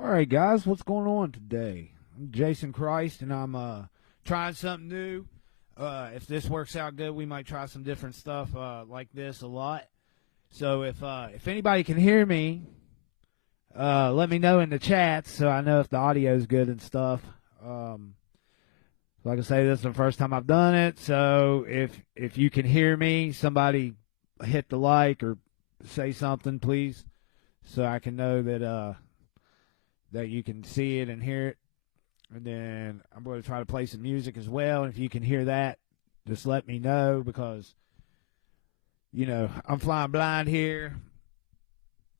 All right, guys, what's going on today? I'm Jaysin Christ, and I'm trying something new. If this works out good, we might try some different stuff like this a lot. So if anybody can hear me, let me know in the chat so I know if the audio's good and stuff. Like I say, this is the first time I've done it, so if you can hear me, somebody hit the like or say something, please, so I can know that you can see it and hear it. And then I'm going to try to play some music as well. And if you can hear that, just let me know because, I'm flying blind here.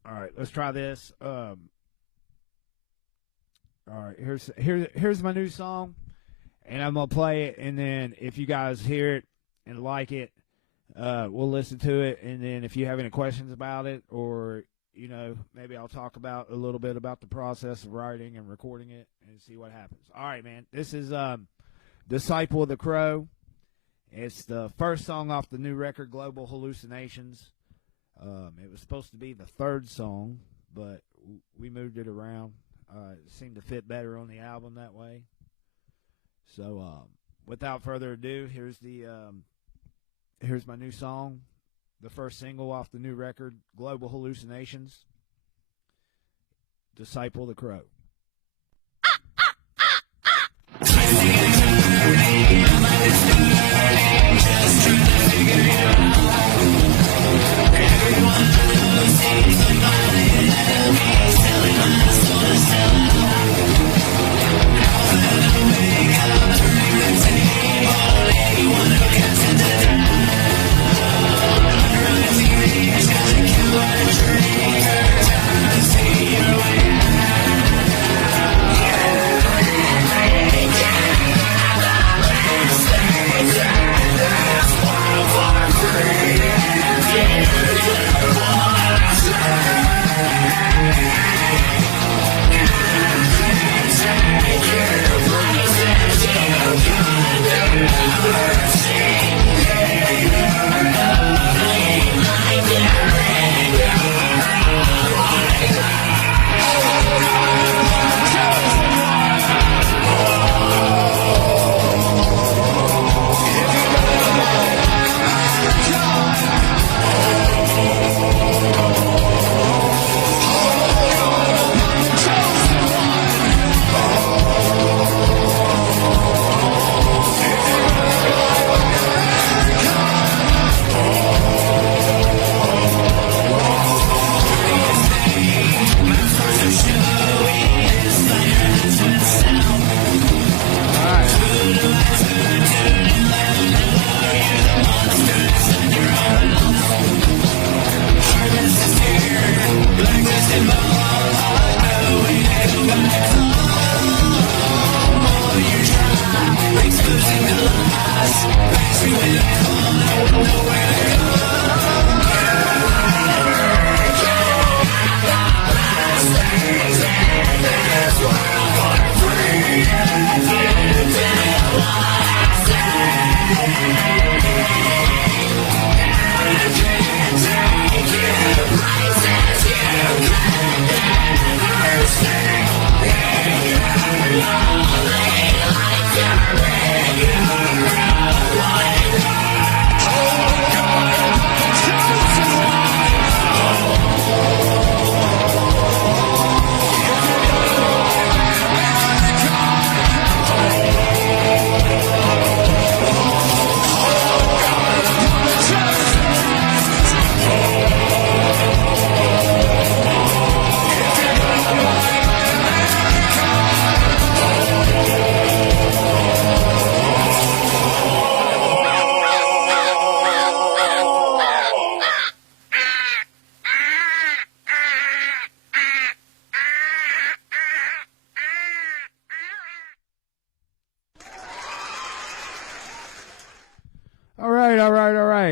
All right, let's try this. All right, here's my new song, and I'm going to play it. And then if you guys hear it and like it, we'll listen to it. And then if you have any questions about it or maybe I'll talk about a little bit about the process of writing and recording it and see what happens. All right, man. This is Disciple of the Crow. It's the first song off the new record, Global Hallucinations. It was supposed to be the third song, but we moved it around. It seemed to fit better on the album that way. So without further ado, here's my new song. The first single off the new record, Global Hallucinations, Disciple the Crow.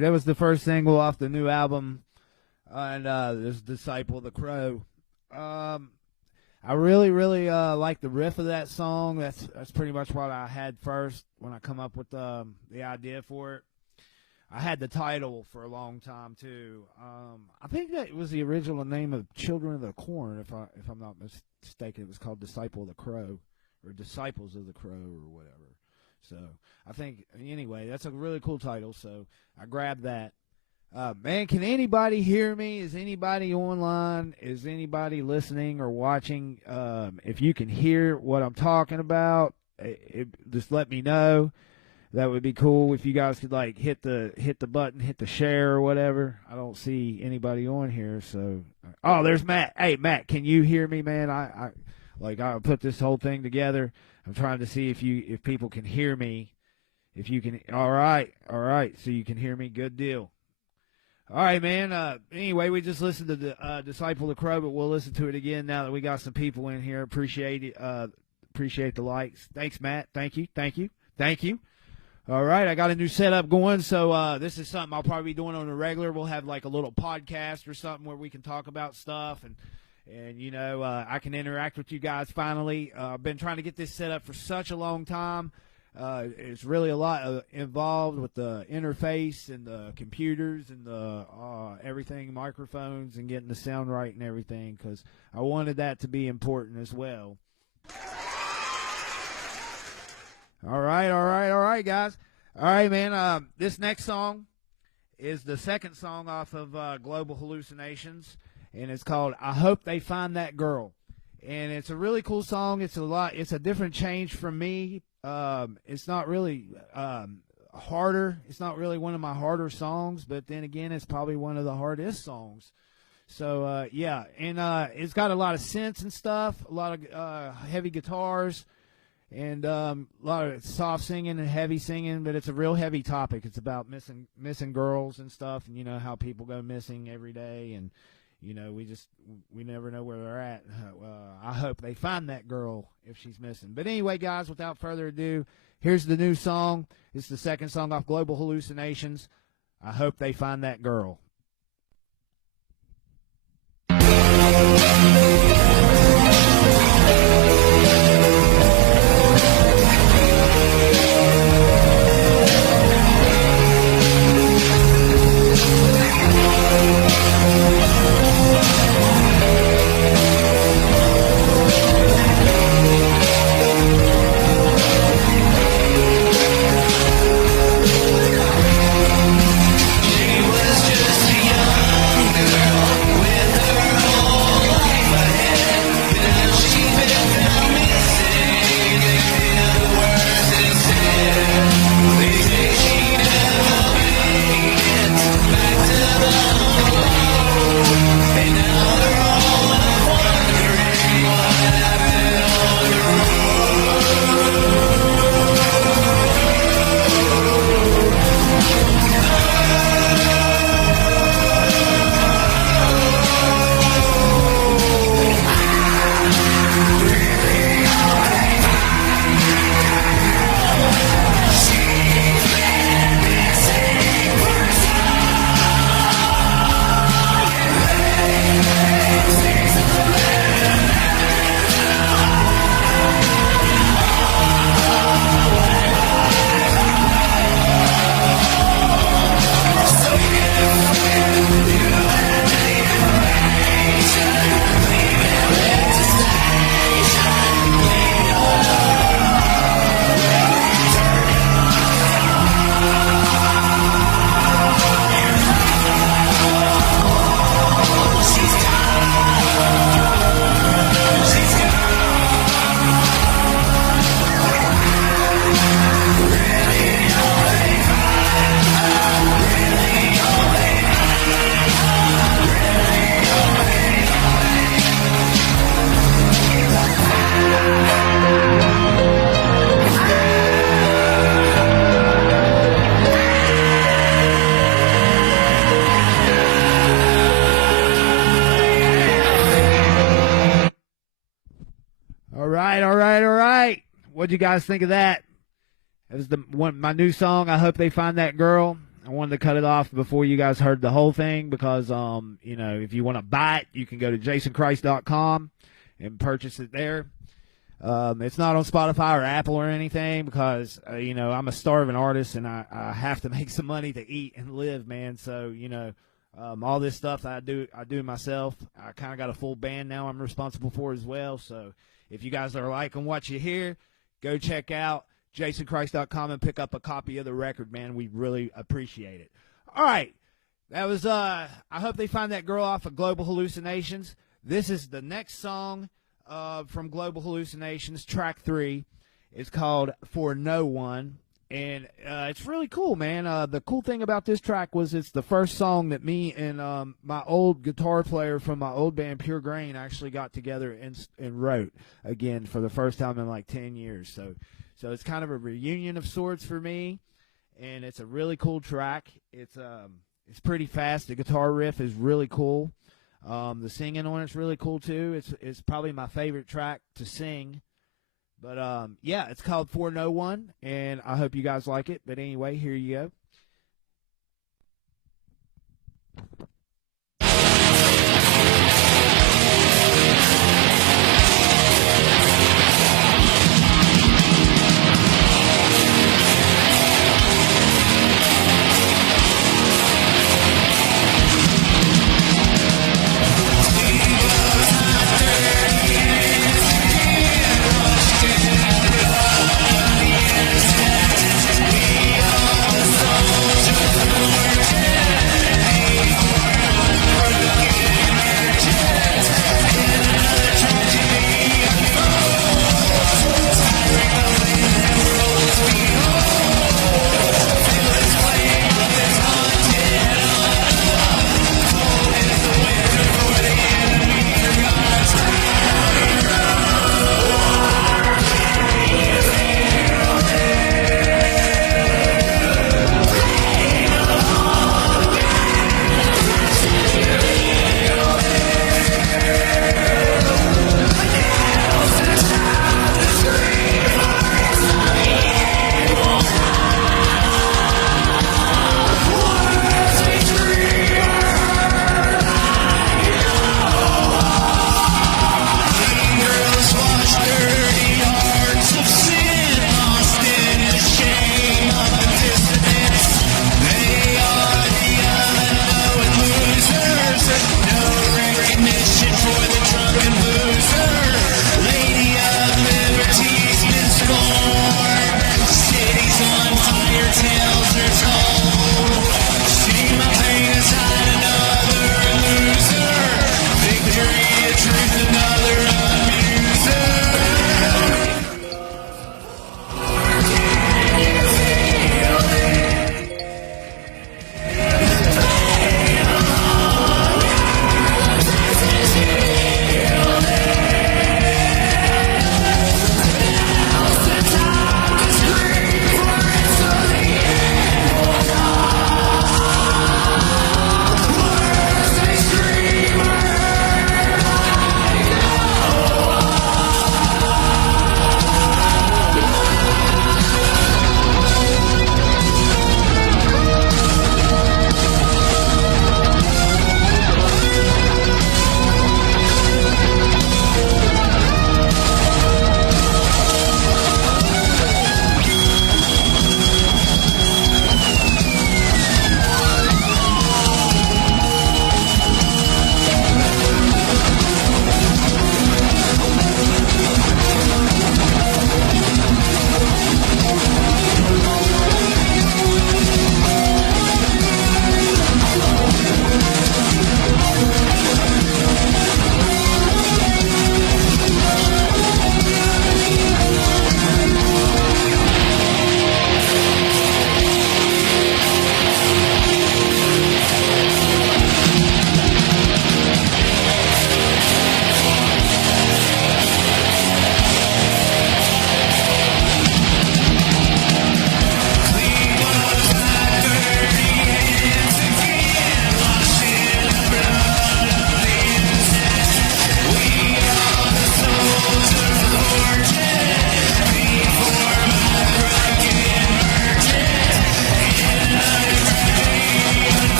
That was the first single off the new album, and this is Disciple of the Crow. I really like the riff of that song. That's pretty much what I had first when I come up with the idea for it. I had the title for a long time too. I think that was the original name of Children of the Corn, if I'm not mistaken. It was called Disciple of the Crow, or Disciples of the Crow, or whatever. So I think anyway, that's a really cool title. So I grabbed that. Man, can anybody hear me? Is anybody online? Is anybody listening or watching? If you can hear what I'm talking about, just let me know. That would be cool if you guys could like hit the button, hit the share or whatever. I don't see anybody on here, so there's Matt. Hey Matt, can you hear me, man? I put this whole thing together. I'm trying to see if people can hear me. If you can, all right. So you can hear me. Good deal. All right, man. Anyway, we just listened to the Disciple of the Crow, but we'll listen to it again now that we got some people in here. Appreciate it. Appreciate the likes. Thanks, Matt. Thank you. All right, I got a new setup going, so this is something I'll probably be doing on a regular. We'll have like a little podcast or something where we can talk about stuff, and I can interact with you guys finally. I've been trying to get this set up for such a long time. It's really a lot involved with the interface and the computers and the everything, microphones, and getting the sound right and everything, because I wanted that to be important as well. All right, guys. All right, man. This next song is the second song off of Global Hallucinations, and it's called "I Hope They Find That Girl." And it's a really cool song. It's a different change from me. It's not really harder. It's not really one of my harder songs, but then again, it's probably one of the hardest songs. So yeah, and it's got a lot of synths and stuff, a lot of heavy guitars. And a lot of soft singing and heavy singing, but it's a real heavy topic. It's about missing girls and stuff, and how people go missing every day, and we never know where they're at. I hope they find that girl if she's missing. But anyway, guys, without further ado, here's the new song. It's the second song off Global Hallucinations. I hope they find that girl. What'd you guys think of that? It was my new song, I Hope They Find That Girl. I wanted to cut it off before you guys heard the whole thing because, if you want to buy it, you can go to JaysinChrist.com and purchase it there. It's not on Spotify or Apple or anything because, I'm a starving artist and I have to make some money to eat and live, man. So, all this stuff I do myself. I kind of got a full band now I'm responsible for as well. So if you guys are liking what you hear, go check out JaysinChrist.com and pick up a copy of the record, man. We really appreciate it. All right. That was, I hope they find that girl off of Global Hallucinations. This is the next song from Global Hallucinations, track 3. It's called For No One, and it's really cool, man. The cool thing about this track was it's the first song that me and my old guitar player from my old band, Pure Grain, actually got together and wrote again for the first time in like 10 years. So it's kind of a reunion of sorts for me, and it's a really cool track. It's pretty fast. The guitar riff is really cool. The singing on it's really cool too. It's probably my favorite track to sing. But yeah, it's called For No One, and I hope you guys like it. But anyway, here you go. Stop.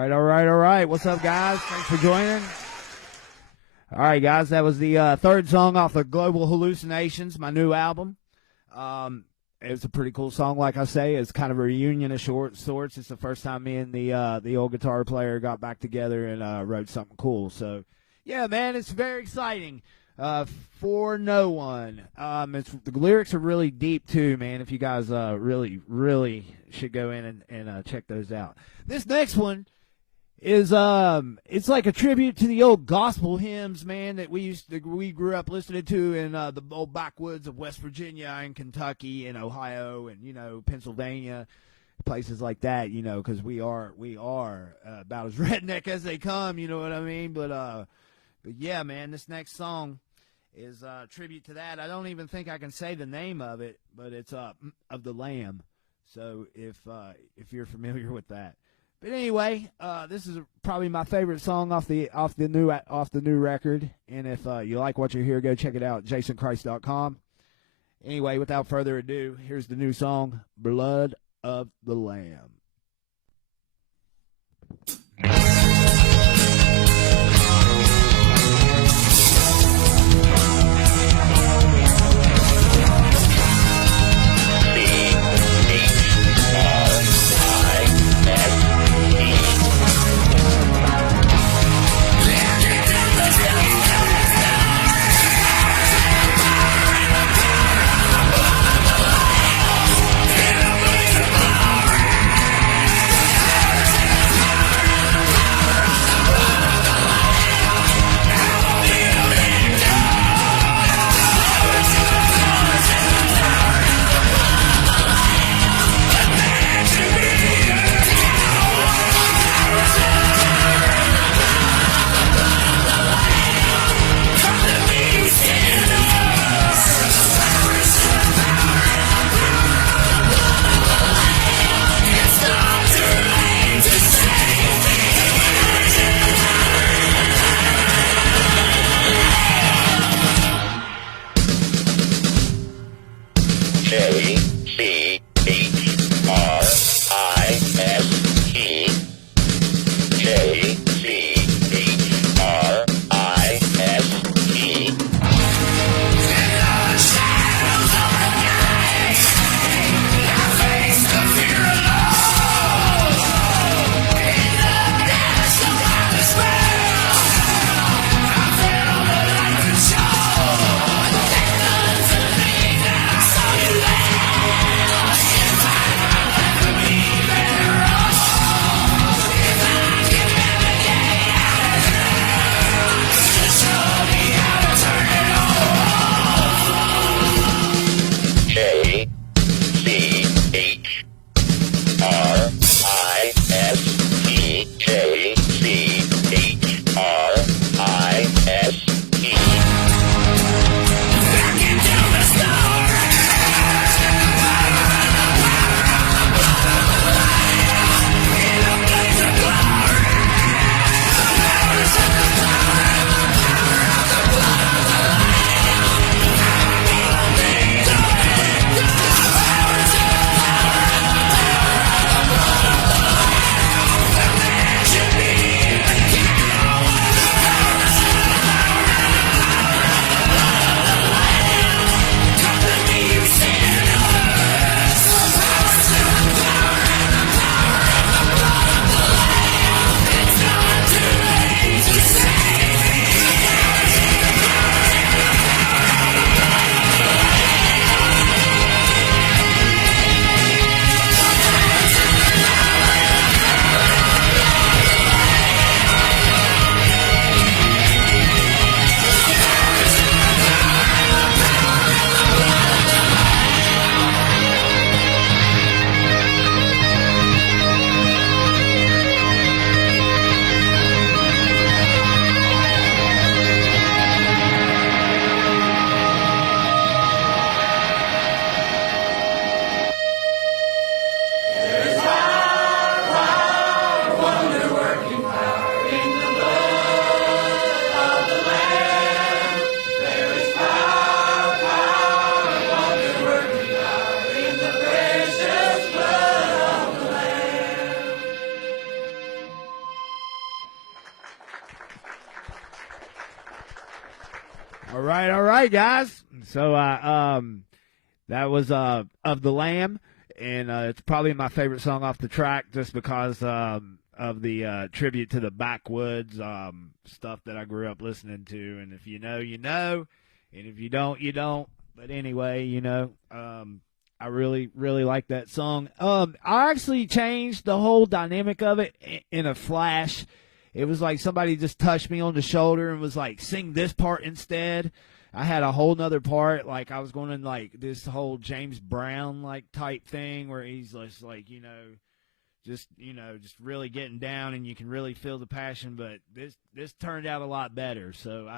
All right. What's up, guys? Thanks for joining. All right, guys, that was the third song off the Global Hallucinations, my new album. It's a pretty cool song, like I say. It's kind of a reunion of sorts. It's the first time me and the old guitar player got back together and wrote something cool. So, yeah, man, it's very exciting. For No One. The lyrics are really deep, too, man. If you guys really, really should go in and check those out. This next one is it's like a tribute to the old gospel hymns, man, that we grew up listening to in the old backwoods of West Virginia and Kentucky and Ohio and Pennsylvania, places like that, because we are about as redneck as they come, you know what I mean? But yeah, man, this next song is a tribute to that. I don't even think I can say the name of it, but it's of the Lamb. So if you're familiar with that. But anyway, this is probably my favorite song off the new record. And if you like what you hear, go check it out at JaysinChrist.com. Anyway, without further ado, here's the new song, Blood of the Lamb. All right, guys. So that was Of the Lamb, and it's probably my favorite song off the track just because of the tribute to the backwoods stuff that I grew up listening to. And if you know, you know, and if you don't, you don't. But anyway, you know, I really, really like that song. I actually changed the whole dynamic of it in a flash. It was like somebody just touched me on the shoulder and was like, sing this part instead. I had a whole nother part, like I was going in like this whole James Brown like type thing where he's just like, just really getting down and you can really feel the passion. But this turned out a lot better, so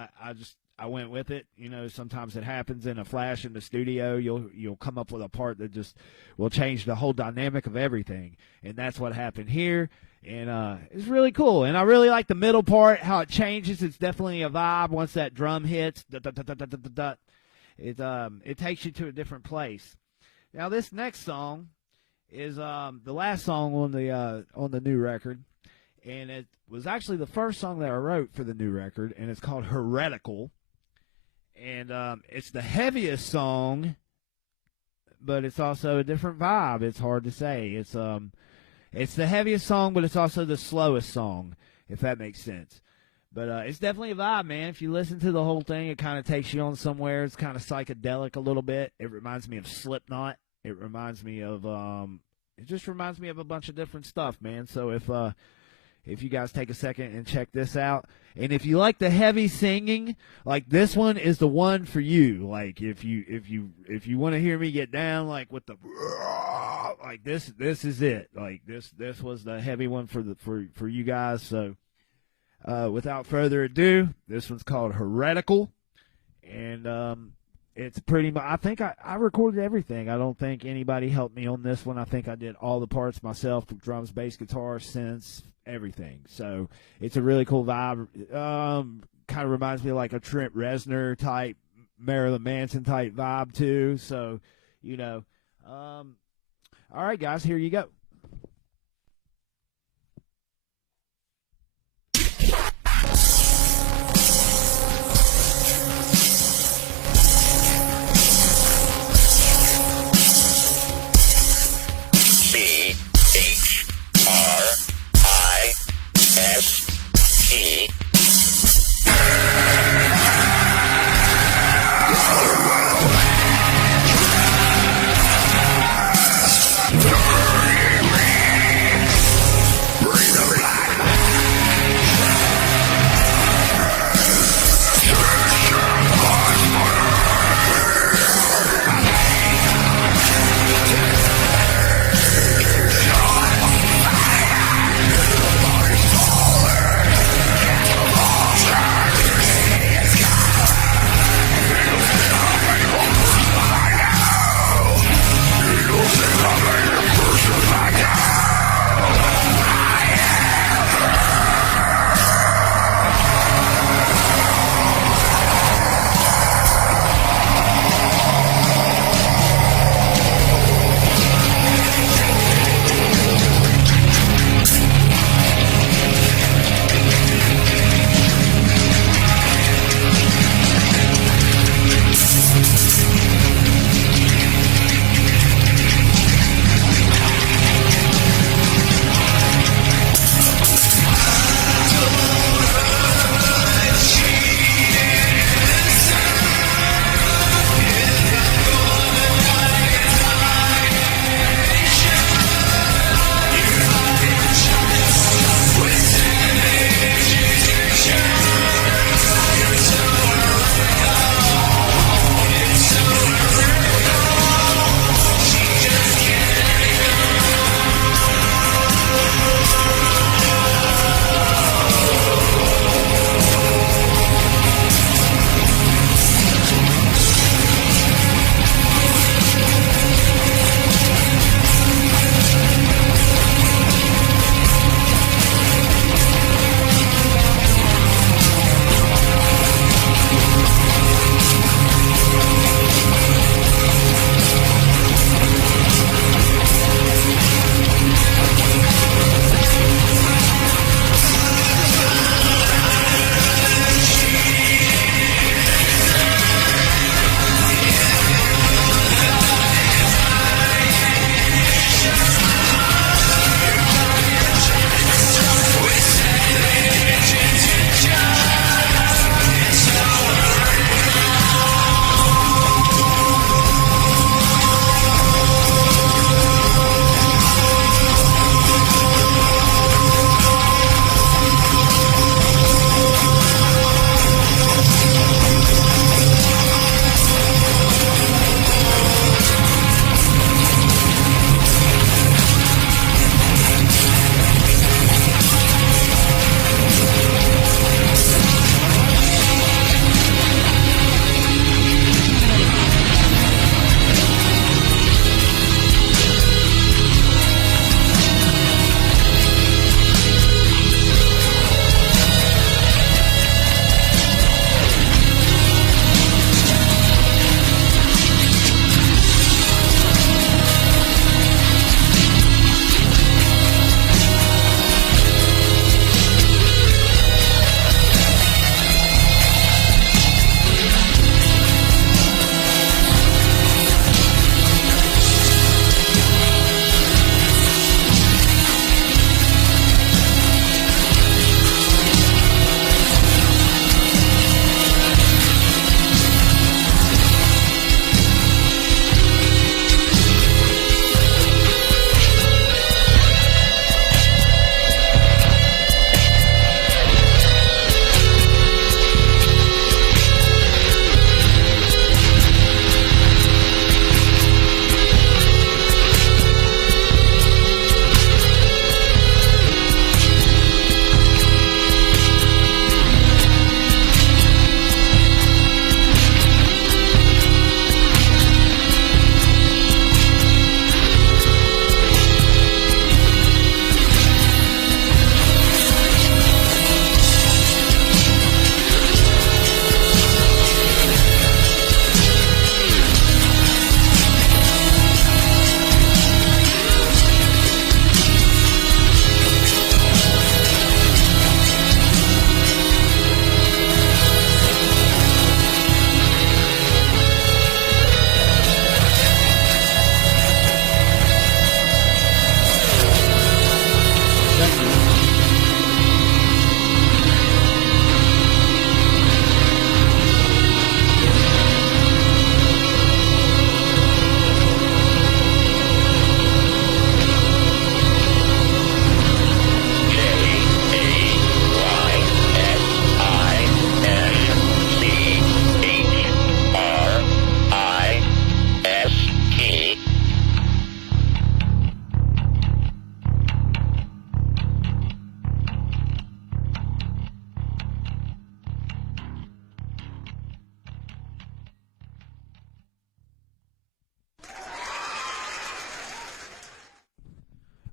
I went with it. Sometimes it happens in a flash in the studio. You'll come up with a part that just will change the whole dynamic of everything, and that's what happened here. And it's really cool. And I really like the middle part, how it changes. It's definitely a vibe once that drum hits. It takes you to a different place. Now this next song is the last song on the new record, and it was actually the first song that I wrote for the new record, and it's called Heretical. And it's the heaviest song, but it's also a different vibe. It's hard to say. It's the heaviest song, but it's also the slowest song, if that makes sense. But it's definitely a vibe, man. If you listen to the whole thing, it kind of takes you on somewhere. It's kind of psychedelic a little bit. It reminds me of Slipknot. It reminds me of it just reminds me of a bunch of different stuff, man. So if you guys take a second and check this out, and if you like the heavy singing, like this one is the one for you. Like if you want to hear me get down, like with the like this is it. Like this was the heavy one for you guys. So without further ado, this one's called Heretical, and it's pretty much, I think I recorded everything. I don't think anybody helped me on this one. I think I did all the parts myself, from drums, bass, guitar, synths, everything. So it's a really cool vibe. Kind of reminds me of like a Trent Reznor type, Marilyn Manson type vibe too. So, all right, guys, here you go.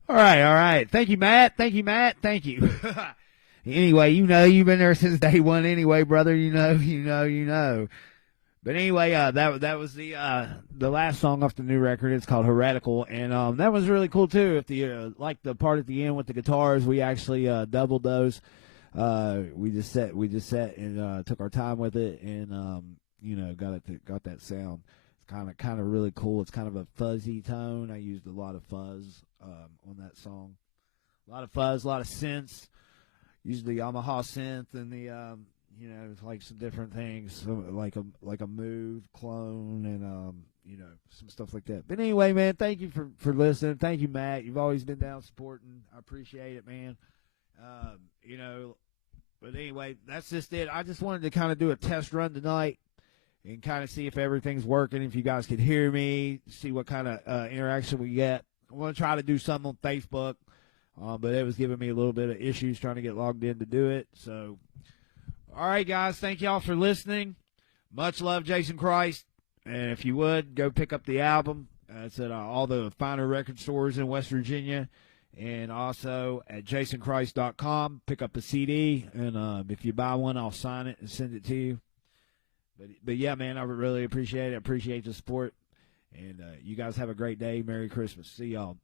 All right, all right. Thank you, Matt. Thank you, Matt. Thank you. Anyway, you know, you've been there since day one anyway, brother. You know. But anyway, that was the last song off the new record. It's called Heretical, and that was really cool too. If the like the part at the end with the guitars, we actually doubled those. We just sat and took our time with it, and you know, got that sound. It's kind of really cool. It's kind of a fuzzy tone. I used a lot of fuzz on that song. A lot of fuzz, a lot of synths. Used the Yamaha synth and the you know, like some different things, like a Move clone and you know, some stuff like that. But anyway, man, thank you for listening. Thank you, Matt. You've always been down supporting. I appreciate it, man. You know, but anyway, that's just it. I just wanted to kind of do a test run tonight and kind of see if everything's working, if you guys could hear me, see what kind of interaction we get. I want to try to do something on Facebook, but it was giving me a little bit of issues trying to get logged in to do it. So, all right, guys, thank y'all for listening. Much love, Jaysin Christ. And if you would, go pick up the album. It's at all the finer record stores in West Virginia. And also at JaysinChrist.com. Pick up the CD. And if you buy one, I'll sign it and send it to you. But yeah, man, I really appreciate it. I appreciate the support. And you guys have a great day. Merry Christmas. See y'all.